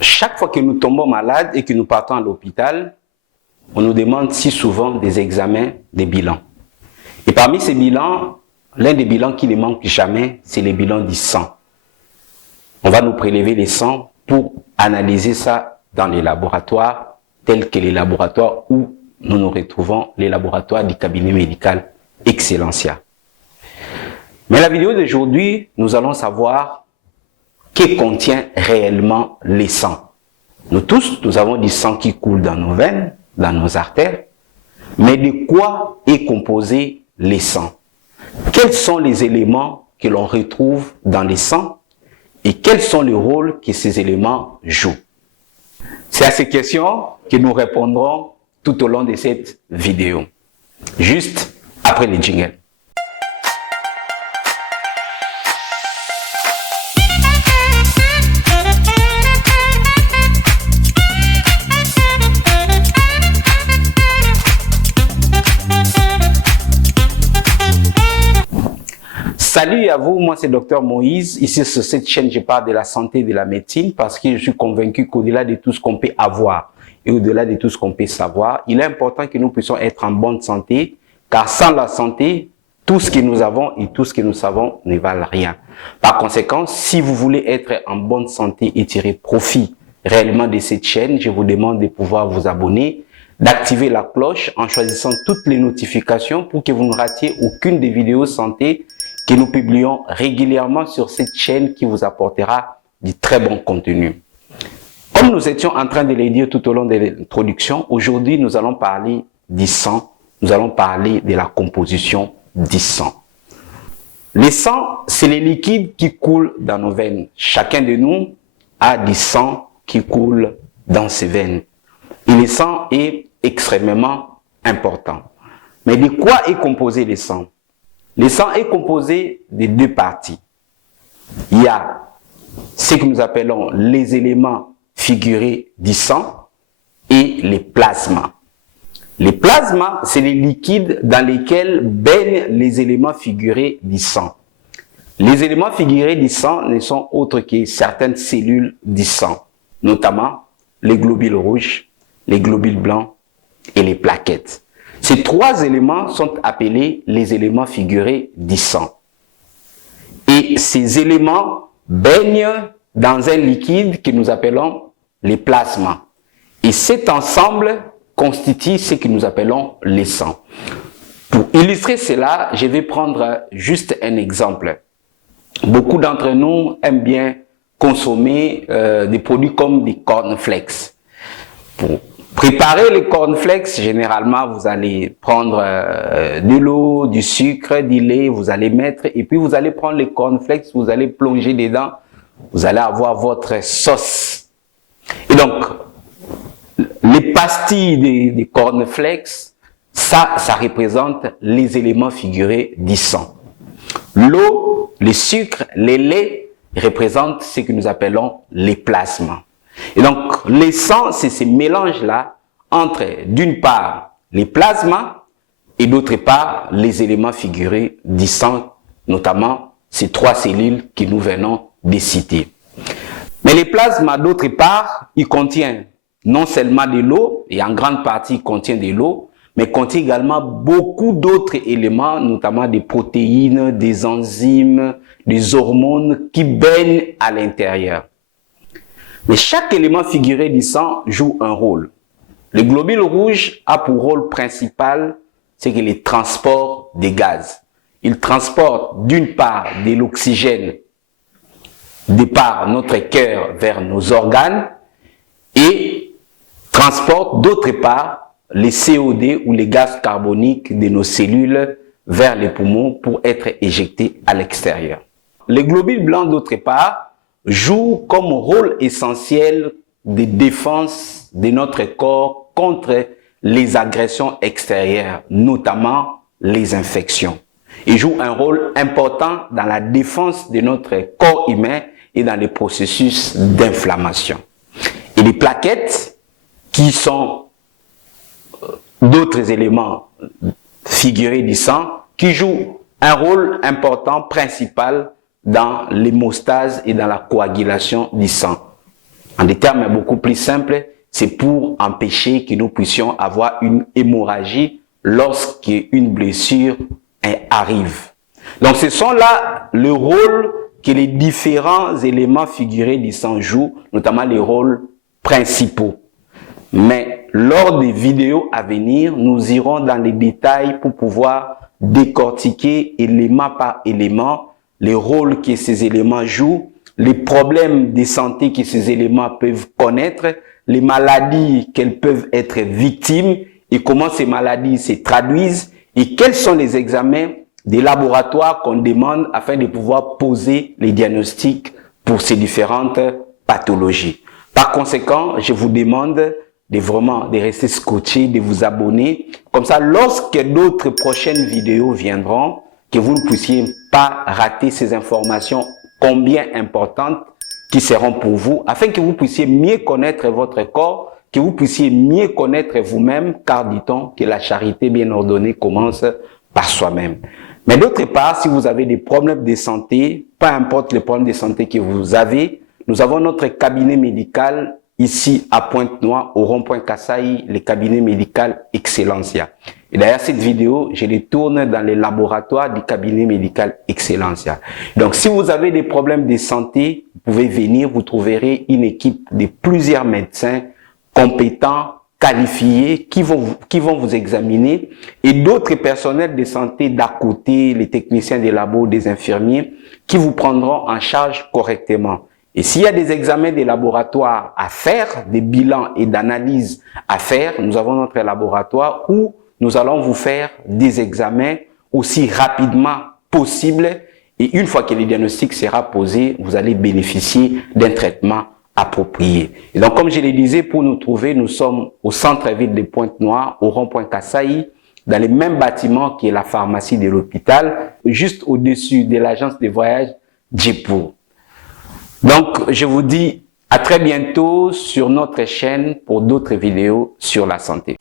Chaque fois que nous tombons malades et que nous partons à l'hôpital, on nous demande si souvent des examens, des bilans. Et parmi ces bilans, l'un des bilans qui ne manque jamais, c'est les bilans du sang. On va nous prélever les sangs pour analyser ça dans les laboratoires, tels que les laboratoires où nous nous retrouvons, les laboratoires du cabinet médical Excellencia. Mais la vidéo d'aujourd'hui, nous allons savoir que contient réellement les sangs. Nous tous, nous avons du sang qui coule dans nos veines, dans nos artères, mais de quoi est composé les sangs? Quels sont les éléments que l'on retrouve dans les sangs et quels sont les rôles que ces éléments jouent? C'est à ces questions que nous répondrons tout au long de cette vidéo, juste après les jingles. Salut à vous, moi c'est Dr Moïse. Ici sur cette chaîne, je parle de la santé et de la médecine parce que je suis convaincu qu'au-delà de tout ce qu'on peut avoir et au-delà de tout ce qu'on peut savoir, il est important que nous puissions être en bonne santé, car sans la santé, tout ce que nous avons et tout ce que nous savons ne valent rien. Par conséquent, si vous voulez être en bonne santé et tirer profit réellement de cette chaîne, je vous demande de pouvoir vous abonner, d'activer la cloche en choisissant toutes les notifications pour que vous ne ratiez aucune des vidéos santé que nous publions régulièrement sur cette chaîne qui vous apportera du très bon contenu. Comme nous étions en train de le dire tout au long de l'introduction, aujourd'hui nous allons parler du sang, nous allons parler de la composition du sang. Le sang, c'est les liquides qui coulent dans nos veines. Chacun de nous a du sang qui coule dans ses veines. Et le sang est extrêmement important. Mais de quoi est composé le sang? Le sang est composé de deux parties. Il y a ce que nous appelons les éléments figurés du sang et les plasmas. Les plasmas, c'est les liquides dans lesquels baignent les éléments figurés du sang. Les éléments figurés du sang ne sont autres que certaines cellules du sang, notamment les globules rouges, les globules blancs et les plaquettes. Ces trois éléments sont appelés les éléments figurés du sang. Et ces éléments baignent dans un liquide que nous appelons les plasmas. Et cet ensemble constitue ce que nous appelons les sangs. Pour illustrer cela, je vais prendre juste un exemple. Beaucoup d'entre nous aiment bien consommer des produits comme des cornflakes. Pour préparer les cornflakes, généralement, vous allez prendre de l'eau, du sucre, du lait, vous allez mettre, et puis vous allez prendre les cornflakes, vous allez plonger dedans, vous allez avoir votre sauce. Et donc, les pastilles des cornflakes, ça représente les éléments figurés du sang. L'eau, le sucre, les laits représentent ce que nous appelons les plasmas. Et donc, les sangs, c'est ces mélanges-là entre, d'une part, les plasmas et d'autre part, les éléments figurés du sang, notamment ces trois cellules que nous venons de citer. Mais les plasmas, d'autre part, ils contiennent non seulement de l'eau, et en grande partie, ils contiennent de l'eau, mais contient également beaucoup d'autres éléments, notamment des protéines, des enzymes, des hormones qui baignent à l'intérieur. Mais chaque élément figuré du sang joue un rôle. Le globule rouge a pour rôle principal, c'est qu'il est transport des gaz. Il transporte d'une part de l'oxygène de par notre cœur vers nos organes et transporte d'autre part les CO2 ou les gaz carboniques de nos cellules vers les poumons pour être éjectés à l'extérieur. Les globules blancs d'autre part joue comme rôle essentiel de défense de notre corps contre les agressions extérieures, notamment les infections. Il joue un rôle important dans la défense de notre corps humain et dans les processus d'inflammation. Et les plaquettes, qui sont d'autres éléments figurés du sang, qui jouent un rôle important, principal, dans l'hémostase et dans la coagulation du sang. En des termes beaucoup plus simples, c'est pour empêcher que nous puissions avoir une hémorragie lorsqu'une blessure arrive. Donc ce sont là le rôle que les différents éléments figurés du sang jouent, notamment les rôles principaux. Mais lors des vidéos à venir, nous irons dans les détails pour pouvoir décortiquer élément par élément les rôles que ces éléments jouent, les problèmes de santé que ces éléments peuvent connaître, les maladies qu'elles peuvent être victimes et comment ces maladies se traduisent et quels sont les examens des laboratoires qu'on demande afin de pouvoir poser les diagnostics pour ces différentes pathologies. Par conséquent, je vous demande de rester scotché, de vous abonner. Comme ça, lorsque d'autres prochaines vidéos viendront, que vous ne puissiez pas rater ces informations combien importantes qui seront pour vous, afin que vous puissiez mieux connaître votre corps, que vous puissiez mieux connaître vous-même, car dit-on que la charité bien ordonnée commence par soi-même. Mais d'autre part, si vous avez des problèmes de santé, peu importe les problèmes de santé que vous avez, nous avons notre cabinet médical ici à Pointe-Noire, au rond-point Kassaï, le cabinet médical Excellencia. Et d'ailleurs, cette vidéo, je les tourne dans les laboratoires du cabinet médical Excellencia. Donc, si vous avez des problèmes de santé, vous pouvez venir, vous trouverez une équipe de plusieurs médecins compétents, qualifiés, qui vont vous examiner, et d'autres personnels de santé d'à côté, les techniciens des labos, des infirmiers, qui vous prendront en charge correctement. Et s'il y a des examens des laboratoires à faire, des bilans et d'analyses à faire, nous avons notre laboratoire où nous allons vous faire des examens aussi rapidement possible. Et une fois que le diagnostic sera posé, vous allez bénéficier d'un traitement approprié. Et donc, comme je le disais, pour nous trouver, nous sommes au centre-ville de Pointe-Noire, au rond-point Kassaï, dans le même bâtiment qui est la pharmacie de l'hôpital, juste au-dessus de l'agence de voyage Djipou. Donc, je vous dis à très bientôt sur notre chaîne pour d'autres vidéos sur la santé.